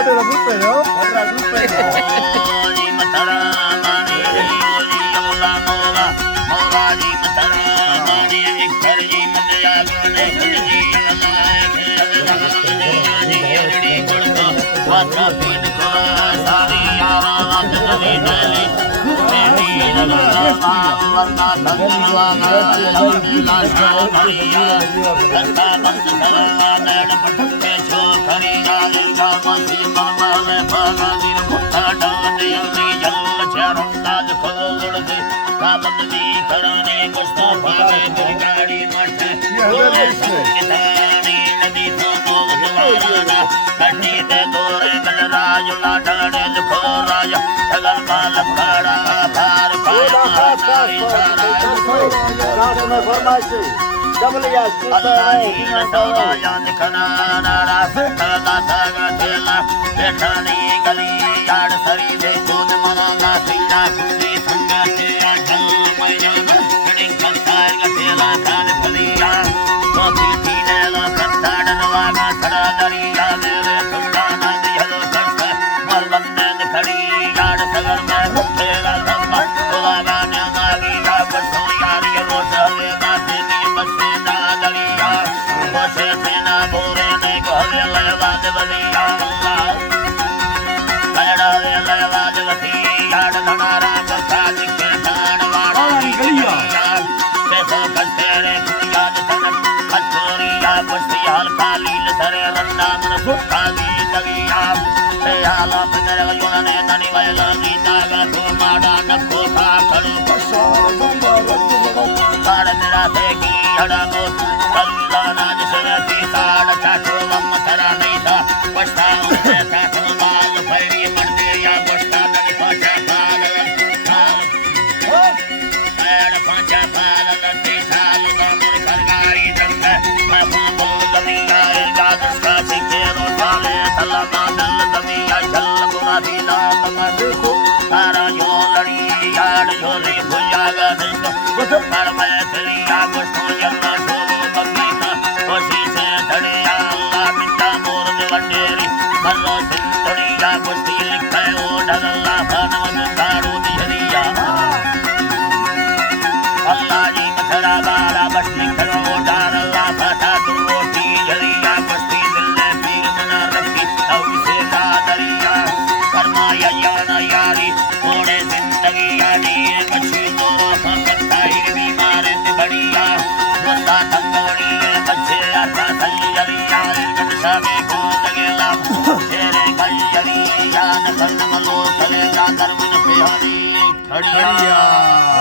ਸਾਡੇ ਦਾ ਗਰੁੱਪ ਹੈ ਨਾ ਵੱਡਾ ਗਰੁੱਪ ਹੈ ਜੀ ਮਤਰਾ ਮਾਨੀ ਜੀ ਅਮਲਾ ਮੋਲਾ ਮੋਲਾ ਜੀ ਮਤਰਾ ਮਾਨੀ ਇਕਰ ਜੀ ਮੰਦਿਆ ਗੁਨੇ ਜੀ ਅੱਲਾਹ ਜੀ ਜਿਹੜੀ ਗੁਣ ਵਾਤਾ ਪੀਨ ਕੋ ਸਾਰੀ ਆਵਾਜ਼ ਨਵੀਂ ਨਲੀ ਮੇਰੀ ਨਗਰ ਵਰਨਾ ਸੰਗਵਾ ਨਾ ਸ਼ਾਹਰੀਆ ਕੰਤਾ ਬੰਦ ਸਰਾ ਨੜ ਪਟਕੇ ਛੋ ਖਰੀ ਜਾਲਗਾ ਮਸੀ ਮਨਵਾਲੇ ਬਾਗਾ ਵੀਰ ਮੁੱਠਾ ਡਾਂਦੇ ਅੰਦੀ ਜਲ ਚਰੰਦਾ ਖੋਲੜ ਦੇ ਕਾਬਲ ਦੀ ਕਰਾਨੇ ਮੁਸਤਫਾ ਦੇ ਦਿਰਗਾੜੀ ਮਠ ਕੋਲੇ ਸੰਗਤਾਨੀ ਨਦੀ ਤੋਂ ਮੋਗਵਾਰਾ ਕੱਢੀ ਤੇ ਗੋਰੇ ਗਲਰਾਜ ਲਾਡਾਣੇ ਲਖੋ ਰਾਜ ਸਗਲ ਮਾਲ ਖੜਾ ਭਾਰ ਪਾਇਆ ਰਾਤ ਮੈਂ ਫਰਮਾਇਸ਼ डबल या अल्लाह जी रसूला जान खना नारा सदा सागा थेला बेठानी गली यार सरी दे कोद मनागा सिंगा कुंदी संगा से अजल मैया कड़ी खतार का थेला कान फलिया तो पीती नेला कत्ता डनवागा सड़ा दरिया दे रे संगा नदी हलो करता मरबंदन खड़ी यार सगर में थेला सम्मा तोलागा ने मागी दा बसो यारी रोशले नाते बसे सेना बोरे ने कहले लयवाद बलिया अल्लाह लड़ा दे लयवाद वसी याद धनारा बसा दिखे दान वाड़ा गलिया पैसा करते रे याद तन कचोरिया बसी हाल खाली सरे रन्ना मन सुखाली दगिया से हाला पंगर योने तनी वयला गीता गा तो माड़ा नको खा करो बसा दंबर काड़ मेरा देगी हड़ा को कल्लाना जिसने तीसाड़ चाचो लम्म तरा नहीं था बस्ता उसे चाचो लाल फैरी मंदिर या बस्ता दनी पाचा पाल पैर पाचा पाल लती साल दामुर खरगारी जंग मैं बोल दमिया इर्गाद उसका सिखे रो साले सलामा दल दमिया जल गुना दीना तमसिखो तारा जो लड़ी यार झोली भुजागा सिंह कुछ पर मैं फिलिया बस्तो यल्ला कोशी से धड़िया अल्लाह मिट्टा मोर में वटेरी मल्लो सिंधड़िया कुश्ती लिखे ओ ढगल्ला भानवन दारू दिहरिया अल्लाह जी मथरा बारा बस्ती खड़ो डार अल्लाह फाटा दुर्गोटी झरिया कुश्ती दिल्ले पीर मना रखी तव से दादरिया फरमाया याना यारी मोड़े जिंदगी यानी बच्ची तोरो फकताई बीमार बढ़िया बता तंगड़ी बच्चे आता सैयरिया इल्कत सामे को लगेला तेरे गैयरिया न सन्नम लो चले जा दरमन बिहारी खड़िया